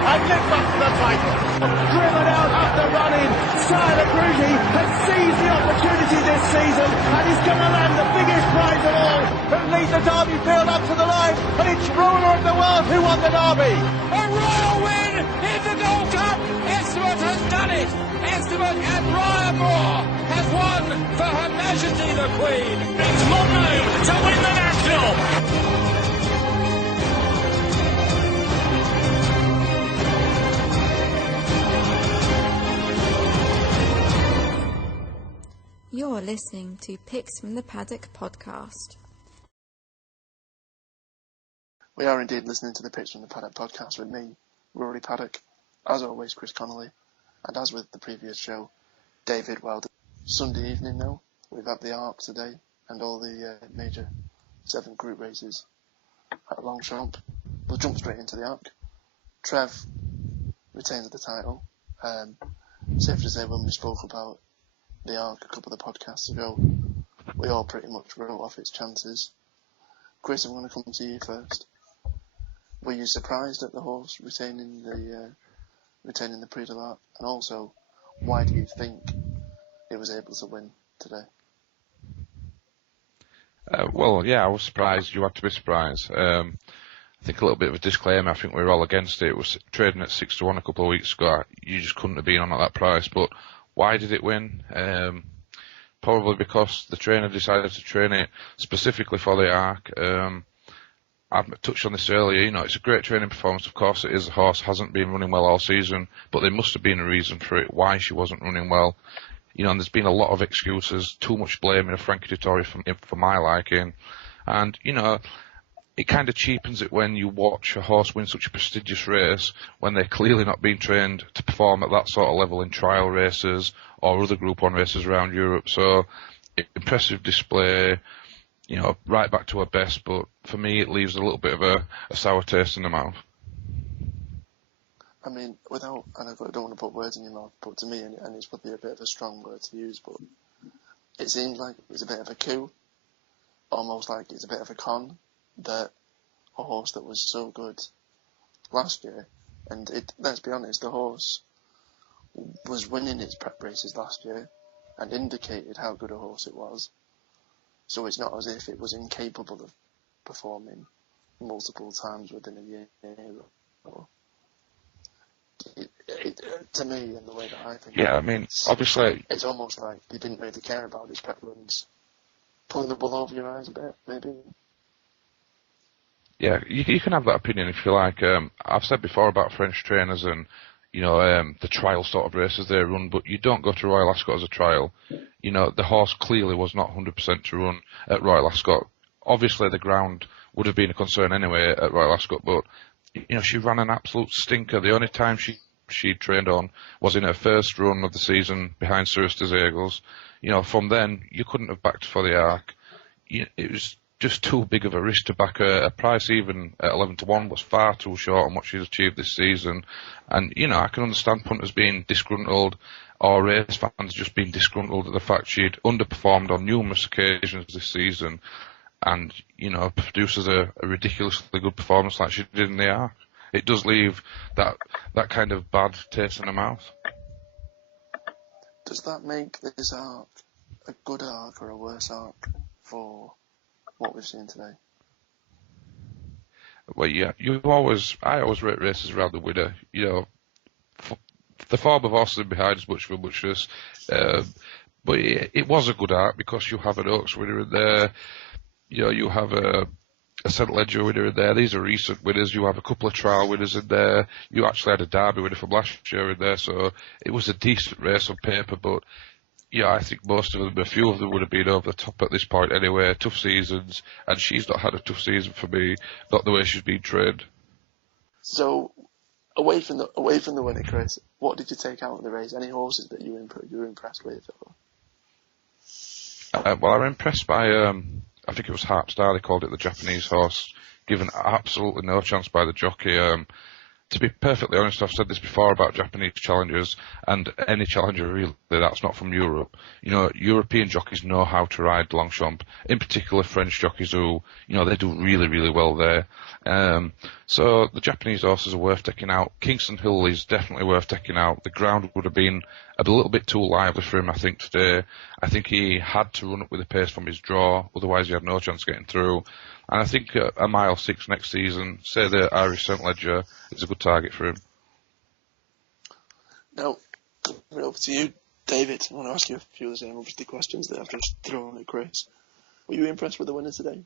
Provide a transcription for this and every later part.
and live up to the title. Driven out after running, Cesarewitch has seized the opportunity this season and he's going to land the biggest prize of all and lead the Derby field up to the line, and it's ruler of the world who won the Derby. A royal win in the Gold Cup. Esteban has done it. Esteban and Ryan Moore has won for Her Majesty the Queen. It's Monroe to win the National. You're listening to Picks from the Paddock podcast. We are indeed listening to the Picks from the Paddock podcast with me, Rory Paddock, as always Chris Connolly, and as with the previous show, David Wilder. Sunday evening now, we've had the Arc today and all the major 7 group races at Longchamp. We'll jump straight into the Arc. Trev retains the title. Safe to say when we spoke about the Arc a couple of podcasts ago, we all pretty much wrote off its chances. Chris, I'm going to come to you first. Were you surprised at the horse retaining the Prix de l'Arc? And also, why do you think it was able to win today? Well, yeah, I was surprised. You had to be surprised. I think a little bit of a disclaimer. I think we were all against it. It was trading at 6 to 1 a couple of weeks ago. You just couldn't have been on at that price. But why did it win? Probably because the trainer decided to train it specifically for the Arc. I've touched on this earlier. You know, it's a great training performance. Of course, it is. The horse hasn't been running well all season, but there must have been a reason for it. Why she wasn't running well. You know, and there's been a lot of excuses. Too much blaming of Frankie Dettori for my liking, and you know, it kind of cheapens it when you watch a horse win such a prestigious race when they're clearly not being trained to perform at that sort of level in trial races or other Group 1 races around Europe. So, impressive display, you know, right back to her best, but for me it leaves a little bit of a sour taste in the mouth. I mean, and I don't want to put words in your mouth, but to me, and it's probably a bit of a strong word to use, but it seems like it was a bit of a coup, almost like it's a bit of a con, that a horse that was so good last year, and let's be honest, the horse was winning its prep races last year and indicated how good a horse it was. So it's not as if it was incapable of performing multiple times within a year. To me, in the way that I think, yeah, I mean, obviously, it's almost like they didn't really care about its prep runs. Pulling the wool over your eyes a bit, maybe. Yeah, you can have that opinion if you like. I've said before about French trainers and, you know, the trial sort of races they run, but you don't go to Royal Ascot as a trial. You know, the horse clearly was not 100% to run at Royal Ascot. Obviously, the ground would have been a concern anyway at Royal Ascot, but, you know, she ran an absolute stinker. The only time she trained on was in her first run of the season behind Sirius Eagles. You know, from then, you couldn't have backed for the Arc. It was just too big of a risk to back her. A price even at 11 to 1 was far too short on what she's achieved this season. And, you know, I can understand punters being disgruntled or race fans just being disgruntled at the fact she'd underperformed on numerous occasions this season and, you know, produces a ridiculously good performance like she did in the Arc. It does leave that kind of bad taste in the mouth. Does that make this Arc a good Arc or a worse Arc for what we've seen today? Well, yeah, I always rate races around the winner. You know, the form of horses behind is much for muchness. But it was a good Arc because you have an Oaks winner in there. You know, you have a St. Ledger winner in there. These are recent winners. You have a couple of trial winners in there. You actually had a Derby winner from last year in there. So it was a decent race on paper, but yeah, I think most of them, a few of them would have been over the top at this point anyway. Tough seasons, and she's not had a tough season for me, not the way she's been trained. So, away from the winner, Chris, what did you take out of the race? Any horses that you were impressed with? Well, I was impressed by, I think it was Harp Star, they called it the Japanese horse, given absolutely no chance by the jockey. to be perfectly honest, I've said this before about Japanese challengers and any challenger really that's not from Europe. You know, European jockeys know how to ride Longchamp, in particular French jockeys who, you know, they do really, really well there. So the Japanese horses are worth taking out. Kingston Hill is definitely worth taking out. The ground would have been a little bit too lively for him, I think, today. I think he had to run up with the pace from his draw, otherwise he had no chance of getting through. And I think a mile 6 next season, say the Irish St Ledger, is a good target for him. Now, coming over to you, David, I want to ask you a few of the same obviously questions that I've just thrown at Chris. Were you impressed with the winner today?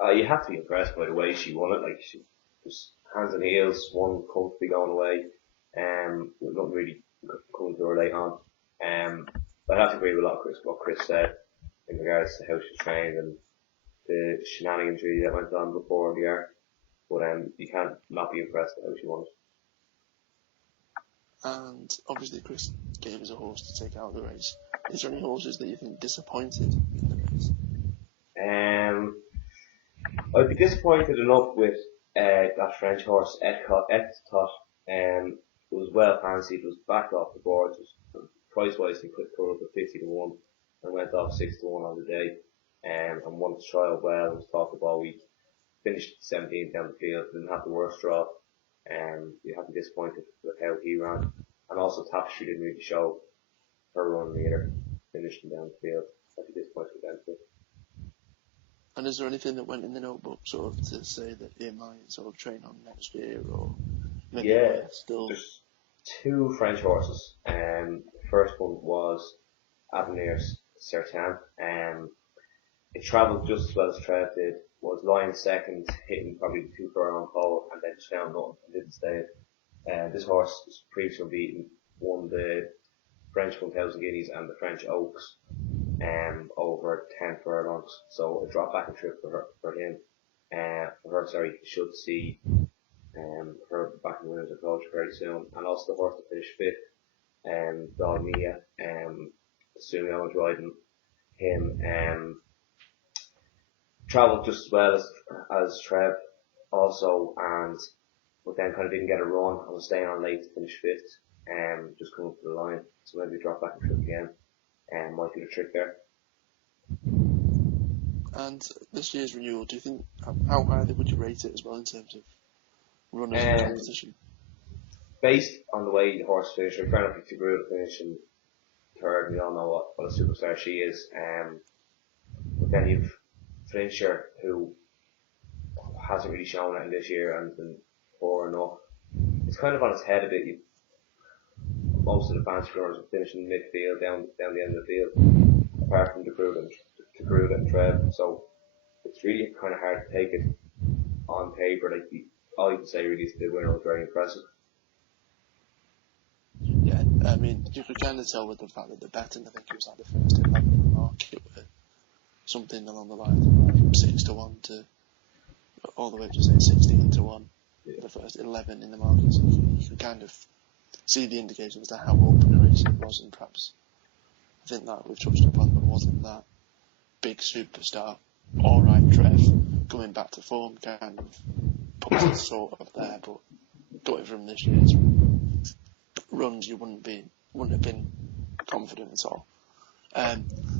You have to be impressed by the way she won it. Like, she was hands and heels, won comfortably going away. Not really coming to her late on. But I have to agree with a lot of what Chris said in regards to how she trained and the shenanigans really that went on before the arc. But you can't not be impressed with how she won it. And obviously Chris gave us a horse to take out of the race. Is there any horses that you think disappointed in the race? I'd be disappointed enough with that French horse, Eto'o. It was well fancied, it was back off the board, it was price-wise he put up at 50 to 1 and went off 6 to 1 on the day. And won the trial well, and was talked about all week. Finished 17th down the field, didn't have the worst draw. You have to be disappointed with how he ran. And also Tapestry didn't really show her run either. Finished down the field. I'd be disappointed with them too. And is there anything that went in the notebook sort of to say that he might sort of train on next year or maybe still? There's 2 French horses. The first one was Avenir's Certain. It travelled just as well as Trev did, was lying second, hitting probably too far on pole, and then just found nothing and didn't stay it. This horse was previously unbeaten, won the French 1000 Guineas and the French Oaks over 10 furlongs, so a drop back and trip for him. You should see her back in winners approach very soon. And also the horse that finished 5th, Dalmia, assuming I was riding him, travelled just as well as Trev also, but then kind of didn't get a run and was staying on late to finish 5th, just coming up to the line, so maybe drop back and trip again, might be the trick there. And this year's renewal, do you think, how highly would you rate it as well in terms of runners and competition? Based on the way the horse finished, I'm trying to pick Cesarewitch finishing 3rd, we all know what a superstar she is, but then you've Fincher, who hasn't really shown it in this year and has been poor enough. It's kind of on its head a bit. Most of the fancy runners are finishing midfield, down the end of the field, apart from Gruda and Trev. So it's really kind of hard to take it on paper. Like, all you can say really is the winner was very impressive. Yeah, I mean, you could kind of tell with the fact that the betting, I think it was like the first 11 in the market, were something along the lines of from 6 to 1 to all the way up to say 16 to 1. Yeah. The first 11 in the market, so you can kind of see the indication as to how open the race it was, and perhaps I think that we've touched upon, but wasn't that big superstar, alright Trev, coming back to form, kind of puts it sort of there, but got it from this year's runs, you wouldn't have been confident at all.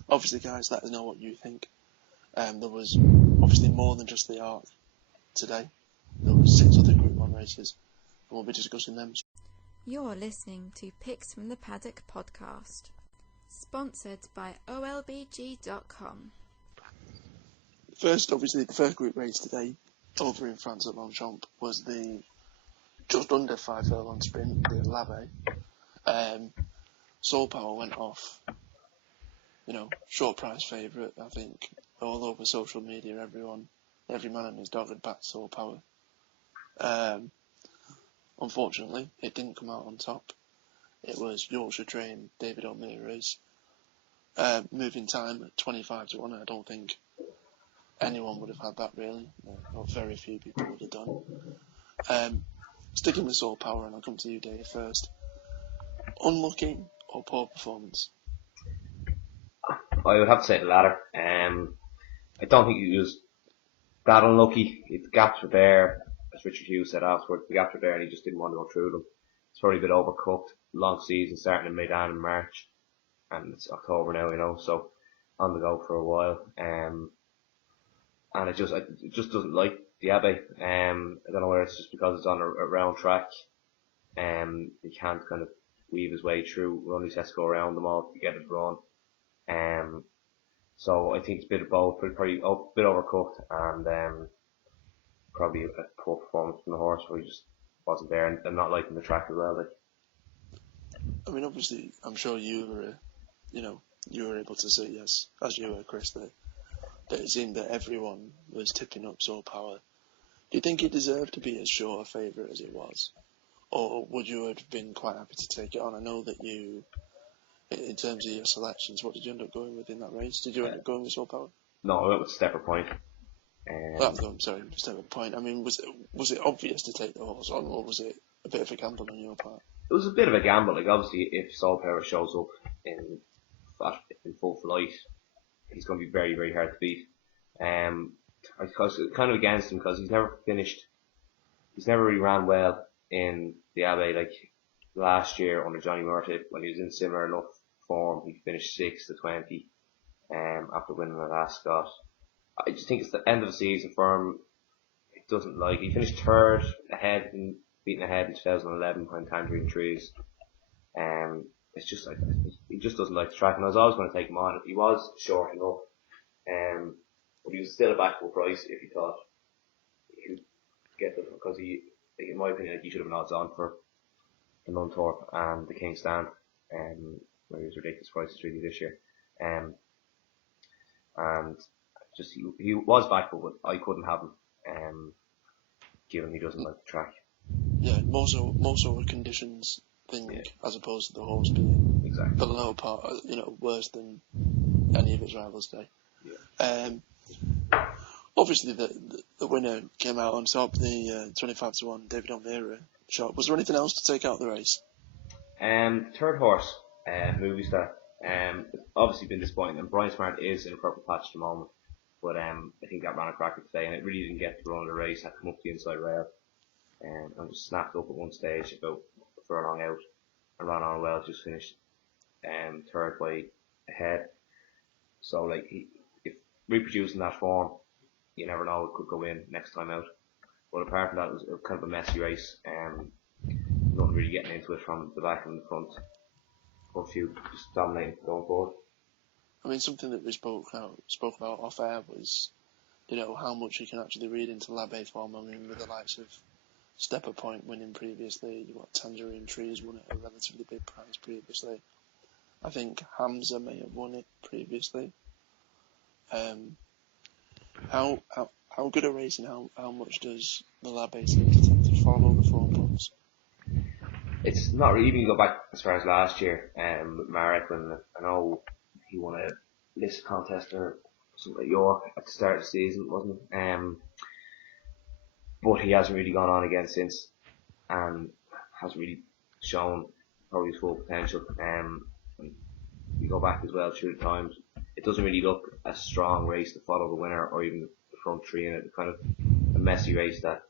Obviously, guys, let us know what you think. There was obviously more than just the Arc today. There were 6 other Group 1 races, and we'll be discussing them. You're listening to Picks from the Paddock podcast, sponsored by OLBG.com. First, obviously, the first group race today over in France at Longchamp was the just under 5 furlong sprint, the Lave. Soul Power went off. Short price favourite, I think, all over social media, every man and his dog had backed Soul Power. Unfortunately, it didn't come out on top. It was Yorkshire trained David O'Meara's moving time at 25 to 1. I don't think anyone would have had that really, or very few people would have done. Sticking with Soul Power, and I'll come to you, Dave, first. Unlucky or poor performance? I would have to say the latter. I don't think he was that unlucky. The gaps were there. As Richard Hughes said afterwards, the gaps were there and he just didn't want to go through them. It's probably a bit overcooked. Long season starting in mid-Jan in March, and it's October now, you know, so on the go for a while. And it just doesn't like the Abbey. I don't know whether it's just because it's on a round track. He can't kind of weave his way through. He only has to go around them all to get it run. So I think it's a bit of both, probably a bit overcooked, and probably a poor performance from the horse where he just wasn't there, and not liking the track as well. Like. I mean, obviously, I'm sure you were able to see, as you were, Chris, that it seemed that everyone was tipping up Soul Power. Do you think it deserved to be as sure a favourite as it was? Or would you have been quite happy to take it on? I know that you, in terms of your selections, what did you end up going with in that race? Did you end up going with Soul Power? No, I went with Stepper Point. I'm sorry, Stepper Point. I mean, was it obvious to take the horse on, or was it a bit of a gamble on your part? It was a bit of a gamble. Like, obviously, if Soul Power shows up in full flight, he's going to be very, very hard to beat. I was kind of against him because he's never really ran well in the Abbey. Like last year under Johnny Murtagh, when he was in similar enough form, he finished 6 to 20 after winning at Ascot. I just think it's the end of the season for him. It doesn't like. He finished third beaten ahead in 2011 when Tangerine Trees. It's just like, he just doesn't like the track, and I was always going to take him on. He was short enough, but he was still a backable price if he thought he could get them, because in my opinion, he should have been odds on for the Nunthorpe and the King's Stand, where he was ridiculous prices really this year. And just he was backable, but I couldn't have him, given he doesn't like the track. Yeah, more so a conditions thing, as opposed to the horse being the lower part, worse than any of its rivals today. Yeah. Obviously, the winner came out on top, the 25-1 David O'Meara shot. Was there anything else to take out of the race? Third horse, Movie Star. It's obviously been disappointing, and Brian Smart is in a purple patch at the moment, but I think that ran a cracker today, and it really didn't get to run the race. Had come up the inside rail, and just snapped up at one stage about a furlong out, and ran on well, just finished third by ahead. So like, if reproducing that form, you never know, it could go in next time out. But apart from that, it was kind of a messy race. Nothing really getting into it from the back and the front. A few just dominating going forward. I mean, something that we spoke about off air was, how much you can actually read into Labbe form. I mean, with the likes of Stepper Point winning previously, you've got Tangerine Trees won at a relatively big price previously. I think Hamza may have won it previously. How good a race, and how much does the Labbe seem to tend to follow the form books? It's not really. Even go back as far as last year, with Marek, when I know he won a list contest or something at York at the start of the season, wasn't it? But he hasn't really gone on again since, and hasn't really shown probably his full potential. And you go back as well through the times, it doesn't really look a strong race to follow the winner or even the front three in it. It's kind of a messy race that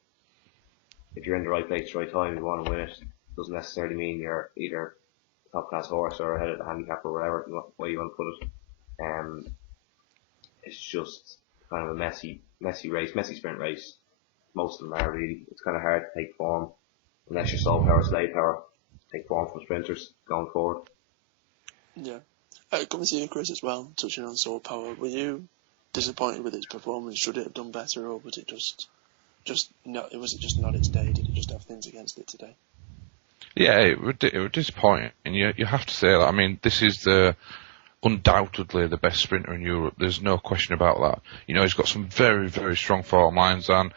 if you're in the right place at the right time, you want to win it. Doesn't necessarily mean you're either a top class horse or ahead of the handicap or whatever way you want to put it. It's just kind of a messy race, messy sprint race. Most of them are really. It's kind of hard to take form unless you're Soul Power, Slave Power. Take form from sprinters going forward. Yeah. Coming to you, Chris, as well, touching on Soul Power, were you disappointed with its performance? Should it have done better, or was it just not its day? Did it just have things against it today? Yeah, it was disappointing, and you have to say that. I mean, this is undoubtedly the best sprinter in Europe. There's no question about that. He's got some very, very strong form lines, and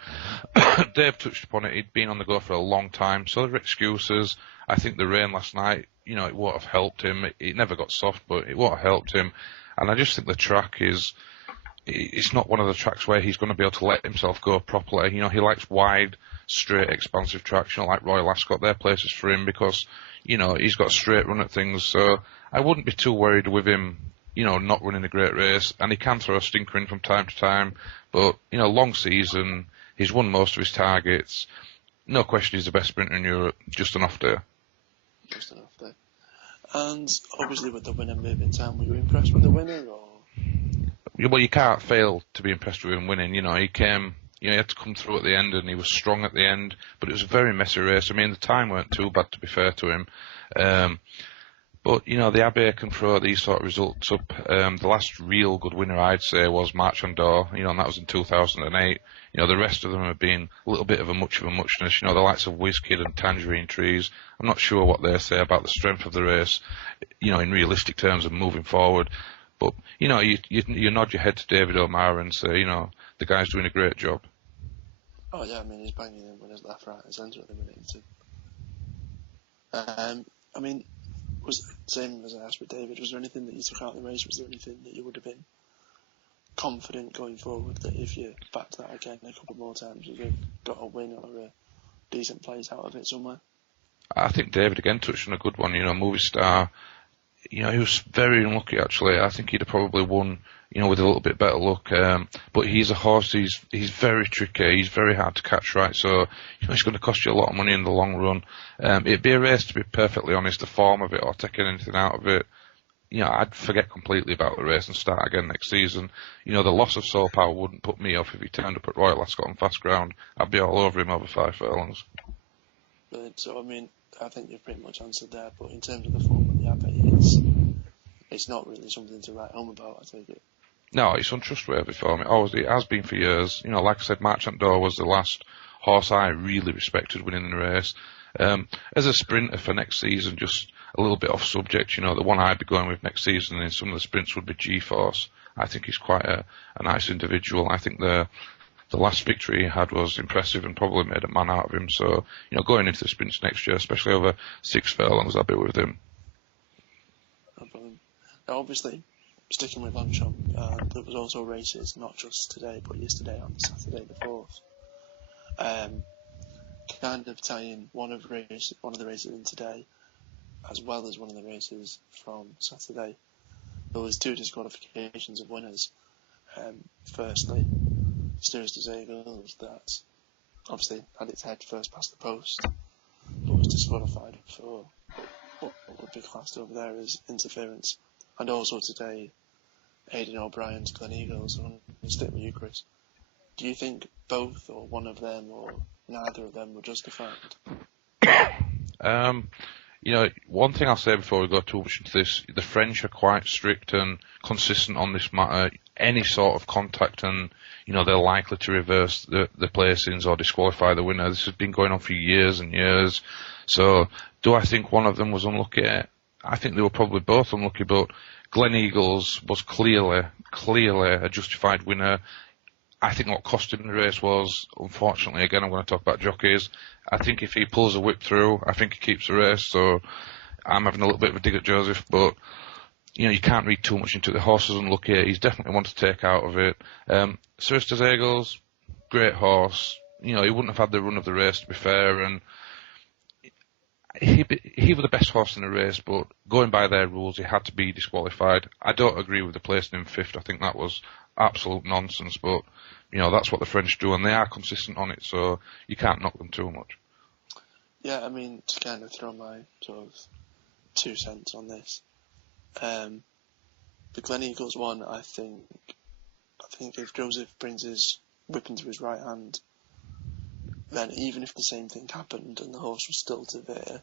Dave touched upon it. He'd been on the go for a long time, so there are excuses. I think the rain last night, it won't have helped him. It never got soft, but it won't have helped him. And I just think the track it's not one of the tracks where he's going to be able to let himself go properly. He likes wide, straight, expansive tracks, like Royal Ascot. They're places for him because, he's got a straight run at things. So I wouldn't be too worried with him, not running a great race. And he can throw a stinker in from time to time. But, long season, He's won most of his targets. No question he's the best sprinter in Europe, just an off day. Just an off day. And obviously with the winner moving time, were you impressed with the winner, or? Well, you can't fail to be impressed with him winning. He came, he had to come through at the end, and he was strong at the end, but it was a very messy race. I mean, the time weren't too bad, to be fair to him. But, the Abbey can throw these sort of results up. The last real good winner, I'd say, was Marchandor, and that was in 2008. The rest of them have been a little bit of a muchness. The likes of WizKid and Tangerine Trees. I'm not sure what they say about the strength of the race, in realistic terms of moving forward. But, you nod your head to David O'Mara and say, the guy's doing a great job. Oh, yeah, I mean, he's banging in winners left, right, and centre at the minute, too. I mean, was the same as I asked with David, was there anything that you took out of the race? Was there anything that you would have been confident going forward that if you backed that again a couple more times, you'd have got a win or a decent place out of it somewhere? I think David again touched on a good one, Movie Star. He was very unlucky, actually. I think he'd have probably won, with a little bit better luck. But he's a horse, he's very tricky, he's very hard to catch right, so, it's going to cost you a lot of money in the long run. It'd be a race, to be perfectly honest, the form of it or taking anything out of it. I'd forget completely about the race and start again next season. The loss of Soul Power wouldn't put me off if he turned up at Royal Ascot on fast ground. I'd be all over him over 5 furlongs. But, so, I mean, I think you've pretty much answered there, but in terms of the form of the Abbey, it's not really something to write home about, I take it. No, it's untrustworthy for me. It has been for years. Like I said, Marchandor was the last horse I really respected winning the race. As a sprinter for next season, just a little bit off subject, the one I'd be going with next season in some of the sprints would be G-Force. I think he's quite a nice individual. I think the last victory he had was impressive and probably made a man out of him. So, going into the sprints next year, especially over 6 furlongs, I'll be with him. No problem. Now, obviously, sticking with Longchamp, there was also races, not just today, but yesterday on Saturday the 4th. Kind of tying one of the races in today, as well as one of the races from Saturday. There was 2 disqualifications of winners. Firstly, Cesarewitch, that obviously had its head first past the post, but was disqualified for what would be classed over there as interference. And also today, Aidan O'Brien's Gleneagles. I'm going to stick with you, Chris. Do you think both or one of them or neither of them were justified? One thing I'll say before we go too much into this, the French are quite strict and consistent on this matter. Any sort of contact and, they're likely to reverse the placings or disqualify the winner. This has been going on for years and years. So, do I think one of them was unlucky? I think they were probably both unlucky, but Gleneagles was clearly a justified winner. I think what cost him the race was, unfortunately, again, I'm going to talk about jockeys. I think if he pulls a whip through, I think he keeps the race. So I'm having a little bit of a dig at Joseph, but, you can't read too much into it. The horse is unlucky. He's definitely one to take out of it. Cesarewitch, great horse. He wouldn't have had the run of the race, to be fair, and he was the best horse in the race, but going by their rules, he had to be disqualified. I don't agree with the placing him 5th. I think that was absolute nonsense, but, that's what the French do, and they are consistent on it, so you can't knock them too much. Yeah, I mean, to kind of throw my sort of 2 cents on this, the Gleneagles one, I think if Joseph brings his whip into his right hand, then even if the same thing happened and the horse was still to veer,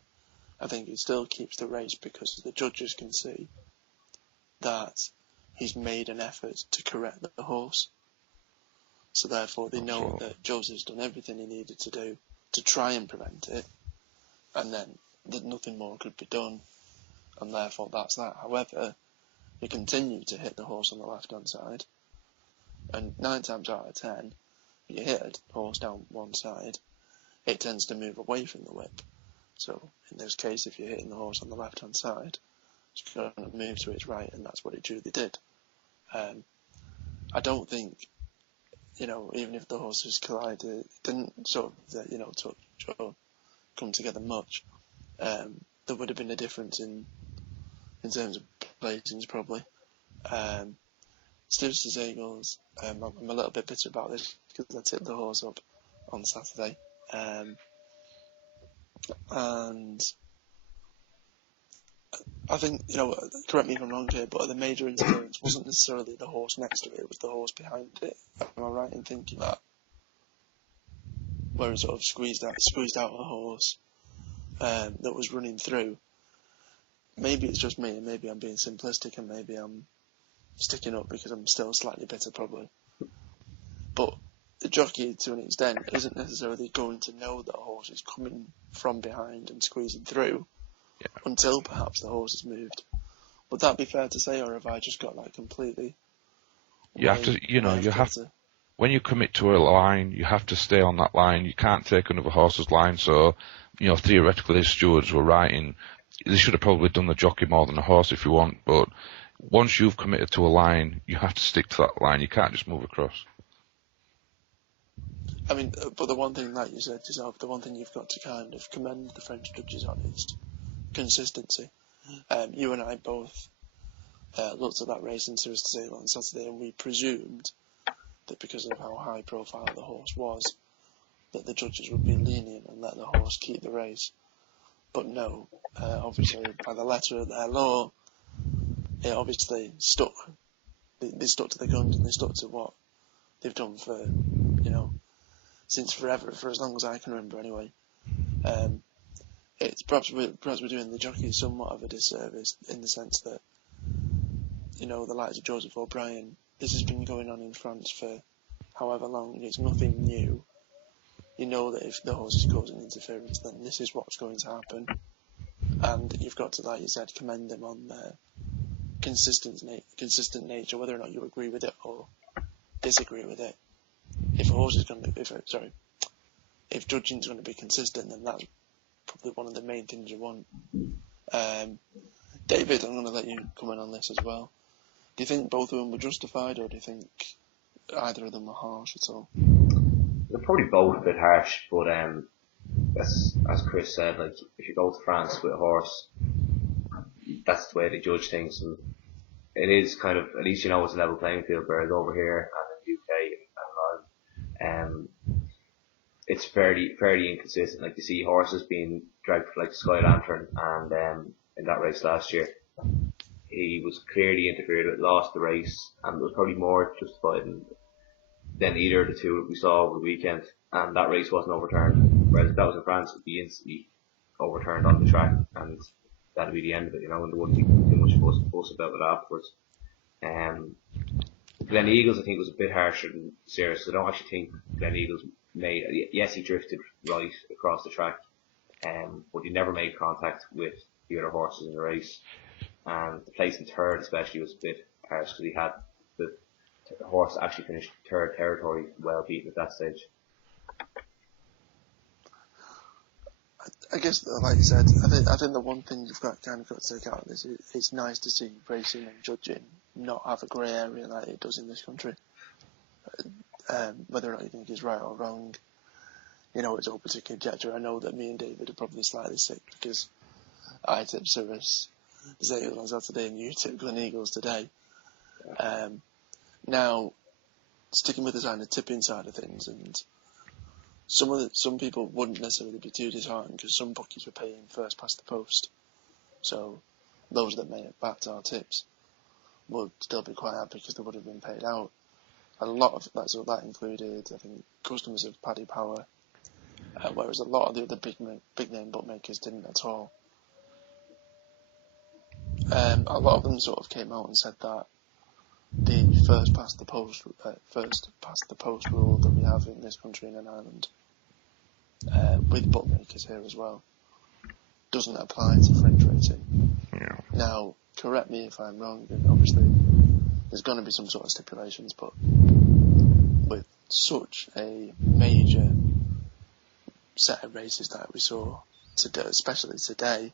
I think he still keeps the race because the judges can see that he's made an effort to correct the horse. So therefore they know that Joseph's done everything he needed to do to try and prevent it, and then that nothing more could be done, and therefore that's that. However, he continued to hit the horse on the left-hand side, and 9 times out of 10, if you hit a horse down one side, it tends to move away from the whip. So in this case, if you're hitting the horse on the left-hand side, it's going to move to its right, and that's what it truly did. I don't think, even if the horses collided, it didn't sort of, touch or come together much. There would have been a difference in terms of placings, probably. Cesarewitch, I'm a little bit bitter about this because I tipped the horse up on Saturday. And I think, correct me if I'm wrong here, but the major interference wasn't necessarily the horse next to it was the horse behind it. Am I right in thinking that? Where it sort of squeezed out a horse that was running through. Maybe it's just me, and maybe I'm being simplistic, and maybe I'm sticking up because I'm still slightly bitter, probably. But the jockey, to an extent, isn't necessarily going to know that a horse is coming from behind and squeezing through until perhaps the horse has moved. Would that be fair to say, or have I just got that completely? You have to, when you commit to a line, you have to stay on that line. You can't take another horse's line. So, theoretically, the stewards were right they should have probably done the jockey more than the horse if you want. But once you've committed to a line, you have to stick to that line. You can't just move across. I mean, but the one thing, like you said yourself, the one thing you've got to kind of commend the French judges on is consistency. You and I both looked at that race in Cesarewitch on Saturday, and we presumed that because of how high profile the horse was, that the judges would be lenient and let the horse keep the race. But no, obviously, by the letter of their law, it obviously stuck. They stuck to the guns, and they stuck to what they've done for, since forever, for as long as I can remember anyway. It's perhaps we're doing the jockeys somewhat of a disservice in the sense that, the likes of Joseph O'Brien, this has been going on in France for however long. It's nothing new. You know that if the horse is causing interference, then this is what's going to happen. And you've got to, like you said, commend them on their consistent nature, whether or not you agree with it or disagree with it. If a horse is if judging is going to be consistent, then that's probably one of the main things you want. David, I'm going to let you comment on this as well. Do you think both of them were justified, or do you think either of them were harsh at all? They're probably both a bit harsh, but as Chris said, like if you go to France with a horse, that's the way they judge things, and it is kind of, at least it's a level playing field, whereas over here and in the UK and Ireland, it's fairly inconsistent. Like you see horses being dragged for like the Sky Lantern, and in that race last year, he was clearly interfered with, lost the race, and it was probably more justified than either of the two that we saw over the weekend, and that race wasn't overturned. Whereas if that was in France, it would be instantly overturned on the track, and that'd be the end of it, and there wouldn't be too much fuss about it afterwards. Glen Eagles, I think, was a bit harsher than Sirius. I don't actually think Glen Eagles he drifted right across the track, but he never made contact with the other horses in the race. And the place in third especially was a bit harsh because he had the horse actually finished third territory, well beaten at that stage. I guess, like you said, I think the one thing you've got to take out of this is it's nice to see racing and judging not have a grey area like it does in this country. Whether or not you think it's right or wrong, it's open to conjecture. I know that me and David are probably slightly sick because I tipped Cesarewitch on Saturday and you tipped Glen Eagles today. Now, sticking with the kind of tipping side of things, and some people wouldn't necessarily be too disheartened because some bookies were paying first past the post. So those that may have backed our tips would still be quite happy because they would have been paid out. A lot of that included, I think, customers of Paddy Power, whereas a lot of the other big name bookmakers didn't at all. A lot of them sort of came out and said that the first past the post rule that we have in this country and in Ireland, with bookmakers here as well, doesn't apply to French racing. Yeah. Now, correct me if I'm wrong, and obviously there's going to be some sort of stipulations, but with such a major set of races that we saw today, especially today,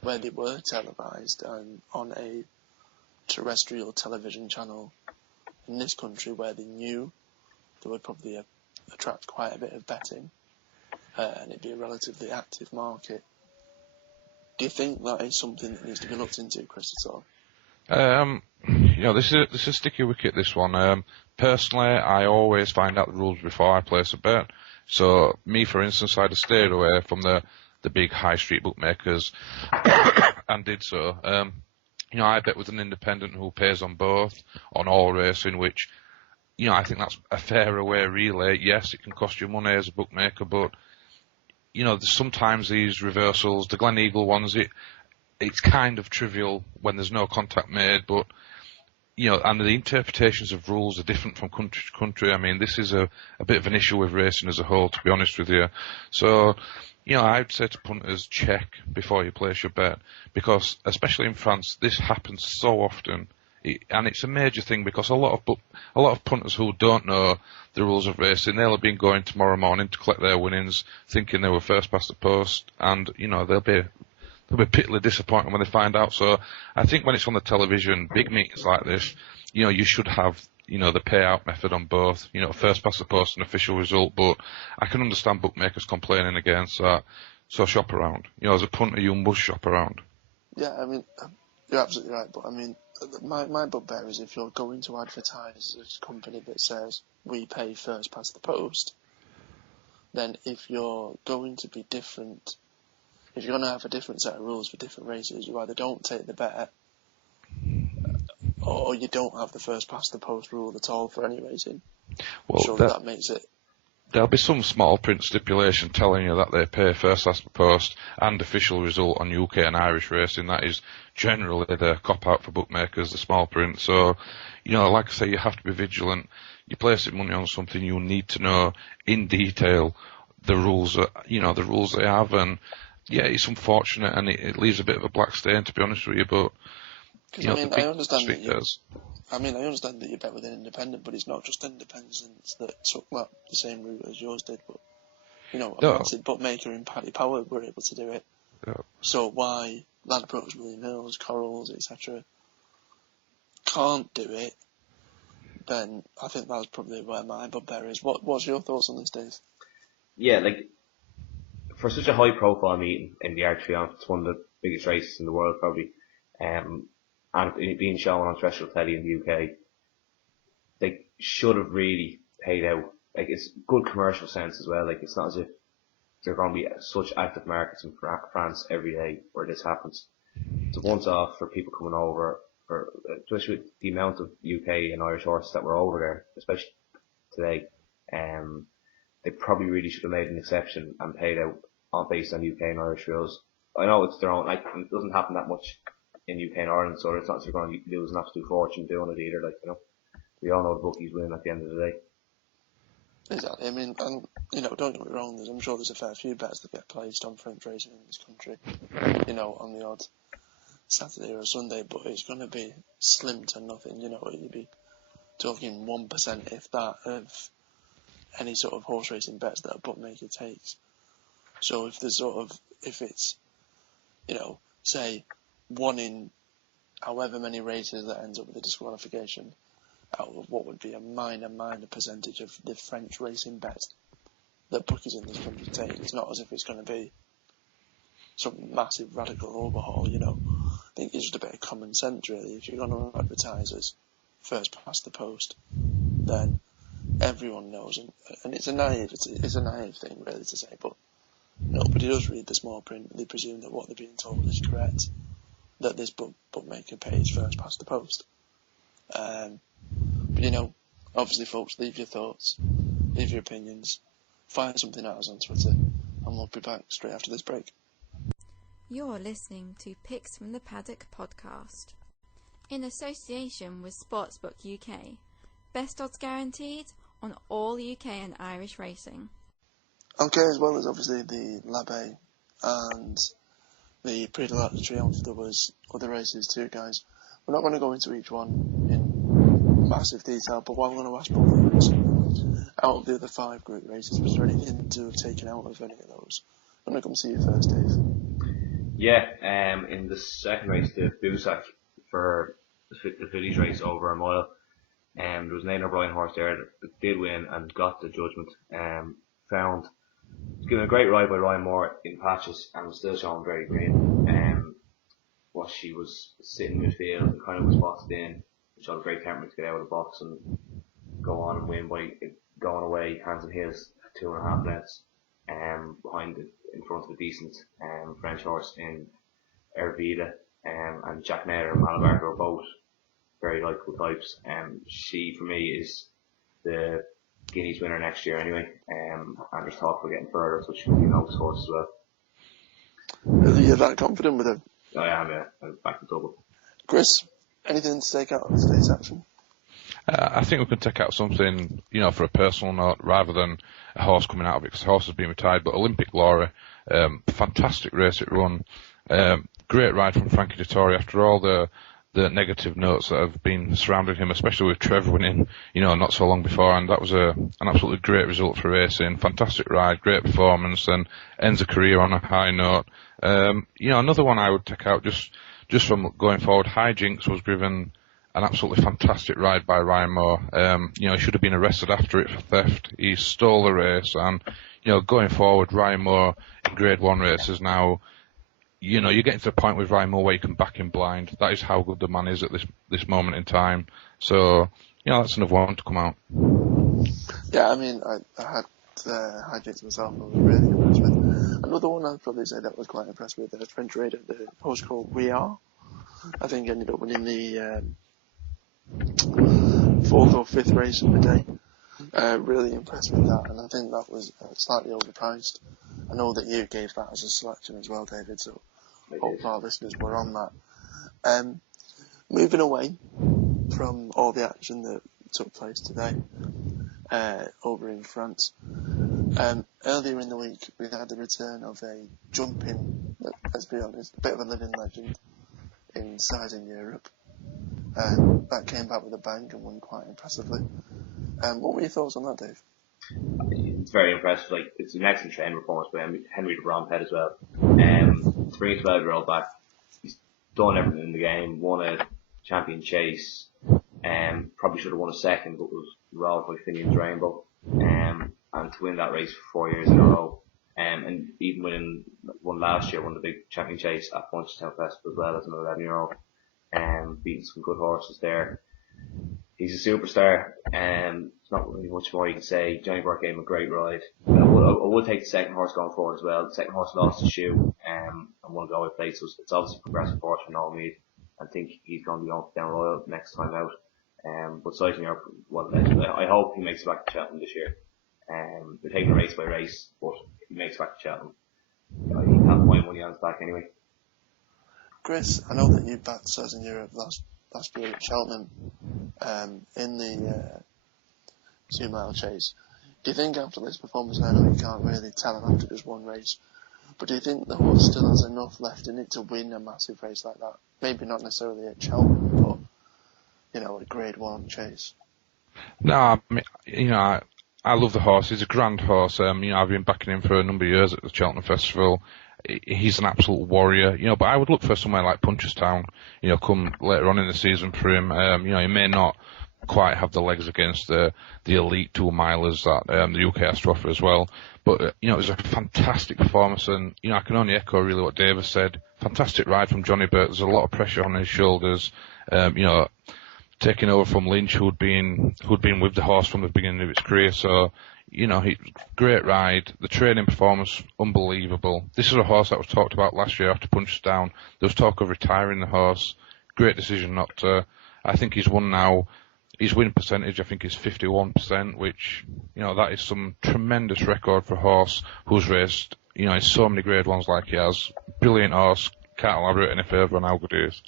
where they were televised and on a terrestrial television channel in this country, where they knew they would probably attract quite a bit of betting, and it'd be a relatively active market. Do you think that is something that needs to be looked into, Chris, at all? This is a sticky wicket, this one. Personally, I always find out the rules before I place a bet. So me, for instance, I'd have stayed away from the big high street bookmakers and did so. I bet with an independent who pays on both, on all racing, which, I think that's a fairer way, really. Yes, it can cost you money as a bookmaker, but, there's sometimes these reversals, the Glen Eagle ones, it's kind of trivial when there's no contact made, but, and the interpretations of rules are different from country to country. I mean, this is a bit of an issue with racing as a whole, to be honest with you. So, I'd say to punters, check before you place your bet, because especially in France, this happens so often, and it's a major thing because a lot of punters who don't know the rules of racing, they'll have been going tomorrow morning to collect their winnings, thinking they were first past the post, and they'll be pitifully disappointed when they find out. So I think when it's on the television, big meetings like this, you should have the payout method on both, first past the post and official result, but I can understand bookmakers complaining against that. So shop around. As a punter, you must shop around. Yeah, I mean, you're absolutely right, but I mean, my bugbear is if you're going to advertise a company that says we pay first past the post, then if you're going to be different, if you're going to have a different set of rules for different races, you either don't take the bet, or you don't have the first past the post rule at all for any racing. Well, surely that makes it. There'll be some small print stipulation telling you that they pay first past the post and official result on UK and Irish racing. That is generally the cop-out for bookmakers, the small print. So, like I say, you have to be vigilant. You're placing money on something, you need to know in detail the rules, the rules they have. And, yeah, it's unfortunate and it leaves a bit of a black stain, to be honest with you, but... I understand that you bet with an independent, but it's not just independents that took the same route as yours did, but, a massive bookmaker in Paddy Power were able to do it. Yeah. So why Ladbrokes, William Hills, Corals, etc. can't do it, then I think that's probably where my bugbear is. What's your thoughts on this, Dave? Yeah, for such a high profile meeting in the Arch Triumph, it's one of the biggest races in the world probably, and it being shown on terrestrial telly in the UK, they should have really paid out. It's good commercial sense as well. It's not as if there are going to be such active markets in France every day where this happens. It's a once off for people coming over, especially with the amount of UK and Irish horses that were over there, especially today. They probably really should have made an exception and paid out based on UK and Irish rules. I know it's their own, it doesn't happen that much in UK and Ireland, so it's not as if you're going to lose an absolute fortune doing it either. We all know the bookies win at the end of the day. Exactly. I mean, and don't get me wrong. I'm sure there's a fair few bets that get placed on French racing in this country. On the odd Saturday or a Sunday, but it's going to be slim to nothing. You'd be talking 1%, if that, of any sort of horse racing bets that a bookmaker takes. So if it's, say, one in however many races that ends up with a disqualification, out of what would be a minor percentage of the French racing bets that bookies in this country take. It's not as if it's going to be some massive radical overhaul, I think it's just a bit of common sense, really. If you're going to advertise as first past the post, then everyone knows, and it's a naive thing, really, to say, but nobody does read the small print. They presume that what they're being told is correct, that this bookmaker pays first past the post. But obviously, folks, leave your thoughts, leave your opinions, find something at us on Twitter, and we'll be back straight after this break. You're listening to Picks from the Paddock podcast, in association with Sportsbook UK. Best odds guaranteed on all UK and Irish racing. Okay, as well as obviously the L'Abbaye and the Prix de l'Arc de Triomphe, there was other races too, guys. We're not going to go into each one in massive detail, but what I'm going to ask both of us, out of the other 5 group races, was there anything to have taken out of any of those? I'm going to come see you first, Dave. Yeah, in the second race, the Busac for the Fillies race over a mile, there was an Aidan O'Brien horse there that did win and got the judgment. Was given a great ride by Ryan Moore in patches and was still showing very green. She was sitting midfield and kind of was boxed in. She showed a great temperament to get out of the box and go on and win by going away hands and heels. 2.5 lengths in front of a decent French horse in Ervida, and Jack Nader and Malabarca are both very likeable types. She, for me, is the Guineas winner next year anyway, and there's talk about getting further, so she could be an Oaks horse as well. Are you that confident with her? I am, yeah. I'm back to double. Chris, anything to take out of today's action? I think we can take out something, for a personal note, rather than a horse coming out of it, because the horse has been retired. But Olympic Glory, fantastic race it run, great ride from Frankie Dettori after all the negative notes that have been surrounding him, especially with Trevor winning, not so long before, and that was an absolutely great result for racing. Fantastic ride, great performance, and ends a career on a high note. Another one I would take out just from going forward, Hijinks was driven an absolutely fantastic ride by Ryan Moore. He should have been arrested after it for theft. He stole the race, and going forward, Ryan Moore in Grade 1 races now, you're getting to the point with Ryan Moore where you can back him blind. That is how good the man is at this moment in time. So, that's another one to come out. Yeah, I mean, I had Hijinks myself. I was really impressed with. Another one I'd probably say that was quite impressed with, the French Raider, the horse called We Are. I think ended up winning the 4th or 5th race of the day. Really impressed with that, and I think that was slightly overpriced. I know that you gave that as a selection as well, David, so hope our listeners were on that. Moving away from all the action that took place today over in France, earlier in the week we had the return of a jumping, let's be honest, a bit of a living legend in Sizing Europe. That came back with a bang and won quite impressively. What were your thoughts on that, Dave? It's very impressive. It's an excellent training performance by Henry de Bromhead as well. To bring a 12-year-old back, he's done everything in the game. Won a champion chase. Probably should have won a second, but was robbed by Finian's Rainbow. And to win that race for 4 years in a row. And even won last year, won the big champion chase at Punchestown Festival as well as an 11-year-old. Beating some good horses there. He's a superstar. There's not really much more you can say. Johnny Burke gave him a great ride. I would take the second horse going forward as well. The second horse lost his shoe and won Galway Plate, so it's obviously a progressive horse for Noel Meade. I think he's going to be going down Royal next time out. But Sizing Europe, I hope he makes it back to Cheltenham this year. They're taking race by race, but if he makes it back to Cheltenham, he can't find money on his back anyway. Chris, I know that you backed Sizing Europe last year at Cheltenham in the 2 mile chase. Do you think after this performance, I know you can't really tell him after just one race, but do you think the horse still has enough left in it to win a massive race like that? Maybe not necessarily at Cheltenham, but a Grade 1 chase. No, I mean, I love the horse. He's a grand horse. I've been backing him for a number of years at the Cheltenham Festival. He's an absolute warrior, but I would look for somewhere like Punchestown, come later on in the season for him. He may not quite have the legs against the elite 2 milers that the UK has to offer as well. But, it was a fantastic performance, and, I can only echo really what Davis said. Fantastic ride from Johnny Burke. There's a lot of pressure on his shoulders, taking over from Lynch, who'd been with the horse from the beginning of its career. So, great ride. The training performance, unbelievable. This is a horse that was talked about last year after Punchestown. There was talk of retiring the horse. Great decision not to. I think he's won now. His win percentage, I think, is 51%, which, that is some tremendous record for a horse who's raced, in so many Grade 1s like he has. Brilliant horse. Can't elaborate any further on how good he is.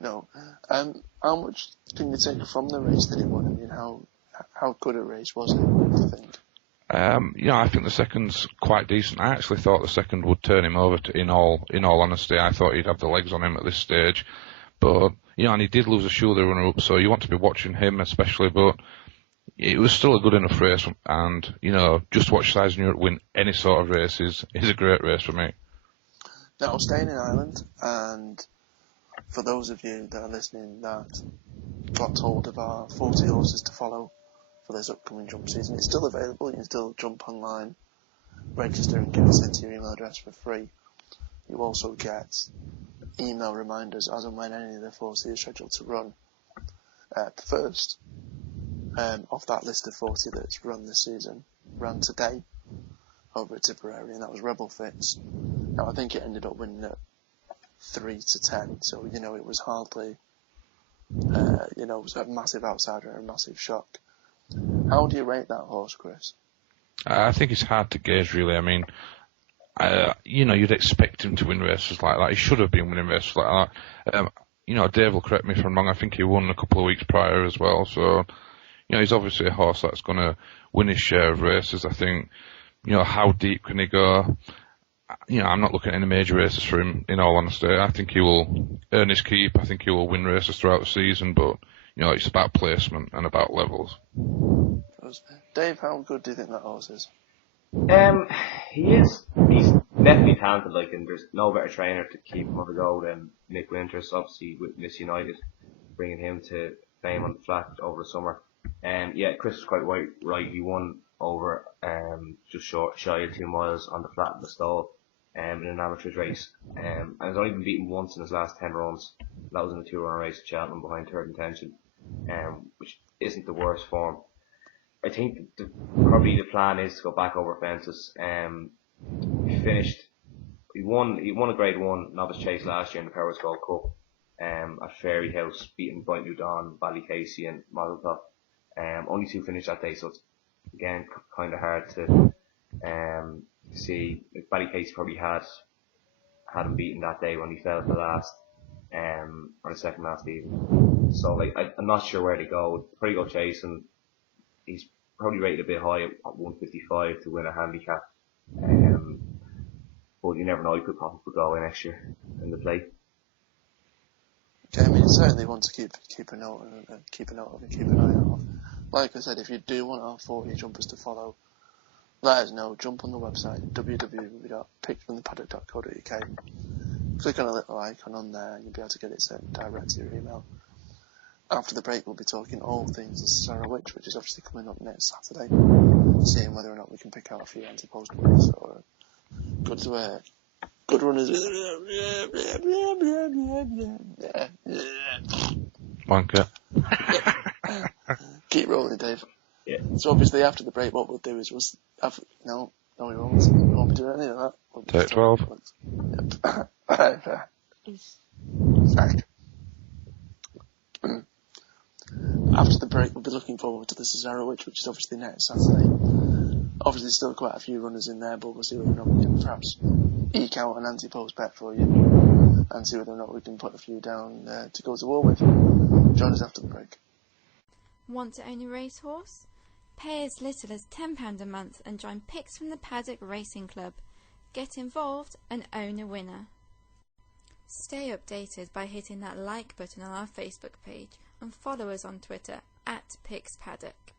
No. How much can you take from the race that he won? I mean, how good a race was it, do you think? I think the second's quite decent. I actually thought the second would turn him over in all honesty. I thought he'd have the legs on him at this stage. But, and he did lose a shoe the runner-up, so you want to be watching him especially, but it was still a good enough race, and, just to watch Sizing Europe win any sort of race is a great race for me. Now, staying in Ireland, and for those of you that are listening that got told of our 40 horses to follow for this upcoming jump season, it's still available. You can still jump online, register and get it sent to your email address for free. You also get email reminders as and when any of the 40 are scheduled to run. First, off that list of 40 that's run this season, ran today over at Tipperary, and that was Rebel Fits. Now I think it ended up winning at 3-10, so it was hardly, it was a massive outsider and a massive shock. How do you rate that horse, Chris? I think it's hard to gauge, really. I mean, you'd expect him to win races like that. He should have been winning races like that. Dave will correct me if I'm wrong. I think he won a couple of weeks prior as well. So, he's obviously a horse that's going to win his share of races. I think, how deep can he go? I'm not looking at any major races for him, in all honesty. I think he will earn his keep. I think he will win races throughout the season, but, it's about placement and about levels. Dave, how good do you think that horse is? He is. He's definitely talented, and there's no better trainer to keep him on the go than Nick Winters, obviously with Miss United, bringing him to fame on the flat over the summer. Chris was quite right. He won over just shy of 2 miles on the flat in the stall in an amateur's race. And he's only been beaten once in his last 10 runs. That was in a 2-runner race at Cheltenham behind Third Intention, which isn't the worst form. I think probably the plan is to go back over fences. He won a Grade 1 novice chase last year in the Powers Gold Cup at Fairy House, beating Bright New Dawn, Ballycasey and Modeltop. Only 2 finished that day, so it's again kind of hard to see. Ballycasey probably had him beaten that day when he fell to last, or the second last even. So I'm not sure where to go. Probably go chasing. He's probably rated a bit high at 155 to win a handicap. But you never know, he could pop up a go in next year in the play. Okay, I mean, it's certainly one to keep a note of and keep an eye on. Like I said, if you do want our 40 jumpers to follow, let us know. Jump on the website, www.picksfromthepaddock.co.uk. Click on a little icon on there and you'll be able to get it sent direct to your email. After the break, we'll be talking all things Cesarewitch, which is obviously coming up next Saturday, seeing whether or not we can pick out a few anti-post winners or good runners. Wanker. Keep rolling, Dave. Yeah. So obviously after the break, what we'll do is we won't be doing any of that. Take 12. Yep. After the break, we'll be looking forward to the Cesarewitch, which is obviously next Saturday. Obviously, still quite a few runners in there, but we'll see whether or not we can perhaps eke out an anti-post bet for you and see whether or not we can put a few down to go to war with. Join us after the break. Want to own a racehorse? Pay as little as £10 a month and join Picks from the Paddock Racing Club. Get involved and own a winner. Stay updated by hitting that like button on our Facebook page and follow us on Twitter @PicksPaddock.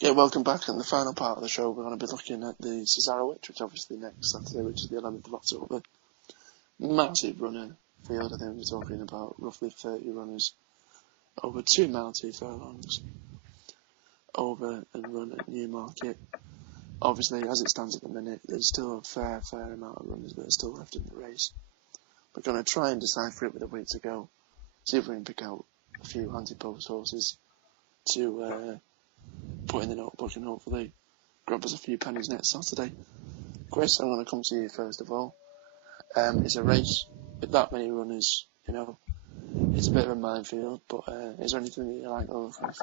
Yeah, welcome back. In the final part of the show, we're going to be looking at the Cesarewitch, which obviously next Saturday, which is the 11th of October. Massive runner field. I think we're talking about roughly 30 runners over 2 mile 2 furlongs over and run at Newmarket. Obviously, as it stands at the minute, there's still a fair amount of runners that are still left in the race. We're going to try and decipher it with a week to go. See if we can pick out a few anti-post horses to put in the notebook and hopefully grab us a few pennies next Saturday. Chris, I'm going to come to you first of all. It's a race with that many runners, it's a bit of a minefield, but is there anything that you like over Chris?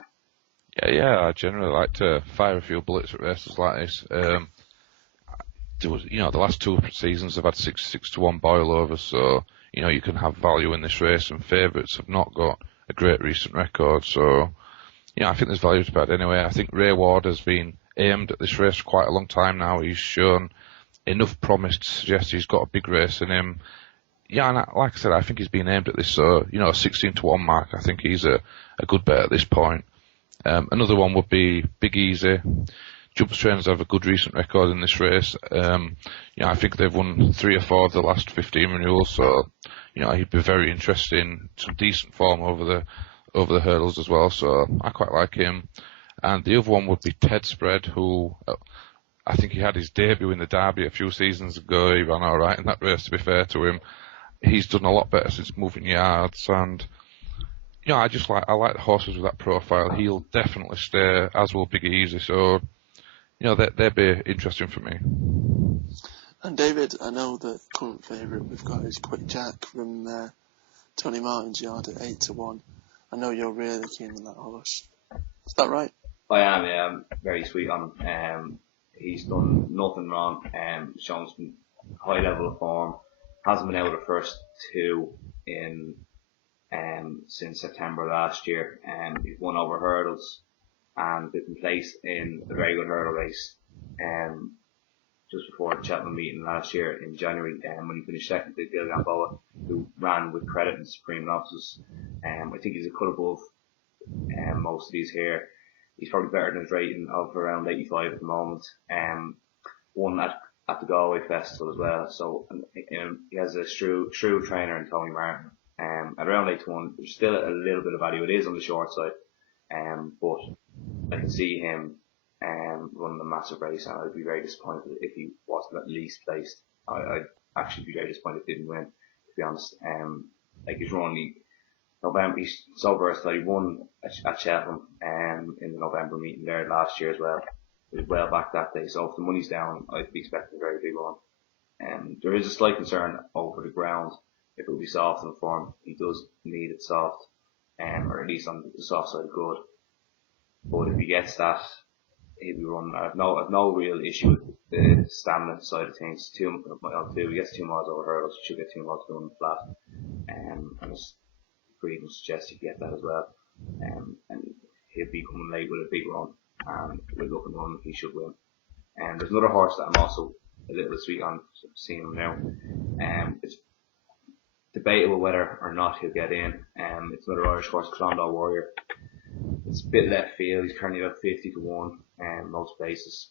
Yeah, I generally like to fire a few bullets at races like this. There was, the last 2 seasons have had 6-1 boilovers, so, you can have value in this race, and favourites have not got a great recent record, so, I think there's value to bet anyway. I think Ray Ward has been aimed at this race for quite a long time now. He's shown enough promise to suggest he's got a big race in him. Yeah, and like I said, I think he's been aimed at this, so, a 16-1 mark, I think he's a good bet at this point. Another one would be Big Easy. Jumpers trainers have a good recent record in this race. I think they've won 3 or 4 of the last 15 renewals, so, he'd be very interested in some decent form over the hurdles as well, so I quite like him. And the other one would be Ted Spread, who I think he had his debut in the Derby a few seasons ago. He ran alright in that race, to be fair to him. He's done a lot better since moving yards, and I like the horses with that profile. He'll definitely stay, as will Big Easy, so they'd be interesting for me. And David, I know the current favourite we've got is Quick Jack from Tony Martin's yard at 8-1. I know you're really keen on that horse. Is that right? I am, yeah. I'm very sweet on him. He's done nothing wrong. Shown some high level of form. Hasn't been out of the first two in since September last year. He's won over hurdles and been placed in a very good hurdle race. Just before the Cheltenham meeting last year in January, when he finished second to Gilligan Boa, who ran with credit in Supreme Novices. I think he's a cut above most of these here. He's probably better than his rating of around 85 at the moment. Won at the Galway Festival as well. So he has a shrewd trainer in Tony Martin. At around 8-1, there's still a little bit of value. It is on the short side, but I can see him running a massive race, and I'd be very disappointed if he wasn't at least placed. I'd actually be very disappointed if he didn't win, to be honest. He's running November. He's so versatile. He won at Cheltenham in the November meeting there last year as well. He was well back that day, so if the money's down, I'd be expecting a very big one. There is a slight concern over the ground. If it will be soft in form, he does need it soft, or at least on the soft side good. But if he gets that, he'll be running. I've no real issue with the stamina side of things. He gets 2 miles over hurdles. He should get 2 miles going flat. And his breeding suggests he get that as well. And he'll be coming late with a big run. And we're looking to him, he should win. And there's another horse that I'm also a little sweet on seeing him now. It's debatable whether or not he'll get in. It's another Irish horse, Clondal Warrior. It's a bit left field. He's currently about 50-1 most places.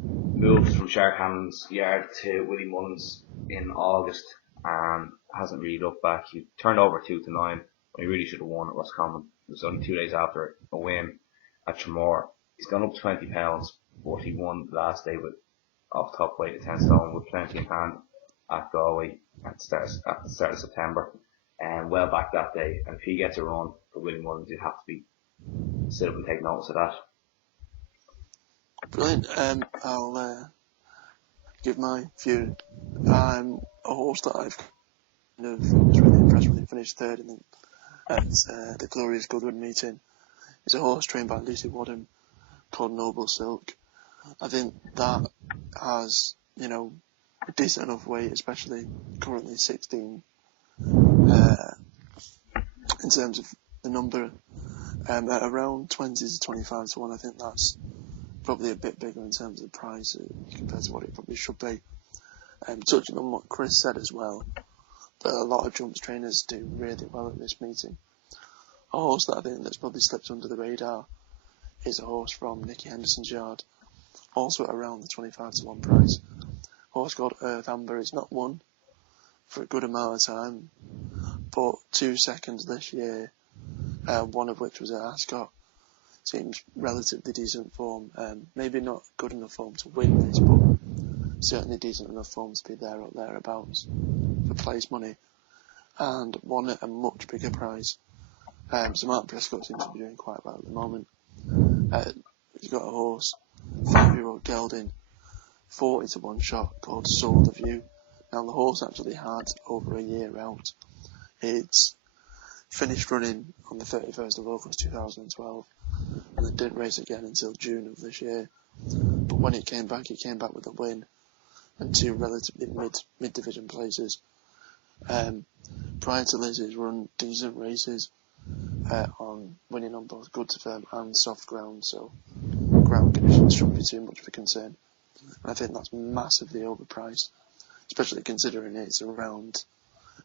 Moved from Shark Hamlin's yard to Willie Mullins in August and hasn't really looked back. He turned over 2-9 when he really should have won at Roscommon. It was only 2 days after a win at Tremor. He's gone up £20, but he won last day with off top weight at 10 stone with plenty in hand at Galway at the start of September. And well back that day. And if he gets a run for Willie Mullins, you'd have to be sit up and take notice of that. Brilliant. I'll give my view. A horse that I've was really impressed when he finished third at the Glorious Goodwin meeting. It's a horse trained by Lucy Wadham called Noble Silk. I think that has, a decent enough weight, especially currently 16, in terms of the number. At around 20-25-1, I think that's probably a bit bigger in terms of price compared to what it probably should be. Touching on what Chris said as well, that a lot of jumps trainers do really well at this meeting. A horse that I think that's probably slipped under the radar is a horse from Nicky Henderson's yard, also at around the 25-1 price. A horse called Earth Amber. It's not won for a good amount of time, but 2 seconds this year, one of which was at Ascot. Seems relatively decent form. Maybe not good enough form to win this, but certainly decent enough form to be there or thereabouts for place money. And won at a much bigger price. So Mark Prescott seems to be doing quite well at the moment. He's got a horse, 5-year-old gelding, 40-1 shot called Soul the View. Now the horse actually had over a year out. It's finished running on the 31st of August 2012 and then didn't race again until June of this year. But when it came back with a win and 2 relatively mid-division places. Prior to this, he's run decent races on winning on both good to firm and soft ground, so ground conditions shouldn't be too much of a concern. And I think that's massively overpriced, especially considering it's around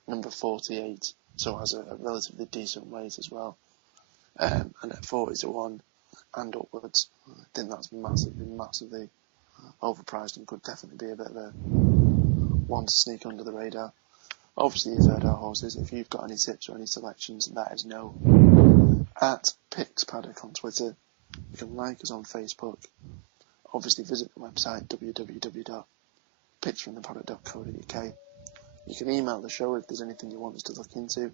number 48, so has a relatively decent weight as well. And at 40-1 and upwards, I think that's massively overpriced and could definitely be a bit of a one to sneak under the radar. Obviously, you've heard our horses. If you've got any tips or any selections, let us know. At Picks Paddock on Twitter. You can like us on Facebook. Obviously, visit the website www.picksfromthepaddock.co.uk. You can email the show if there's anything you want us to look into,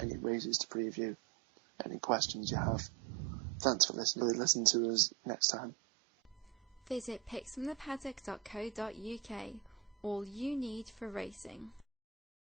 any races to preview, any questions you have. Thanks for listening. Listen to us next time. Visit picksfromthepaddock.co.uk. All you need for racing.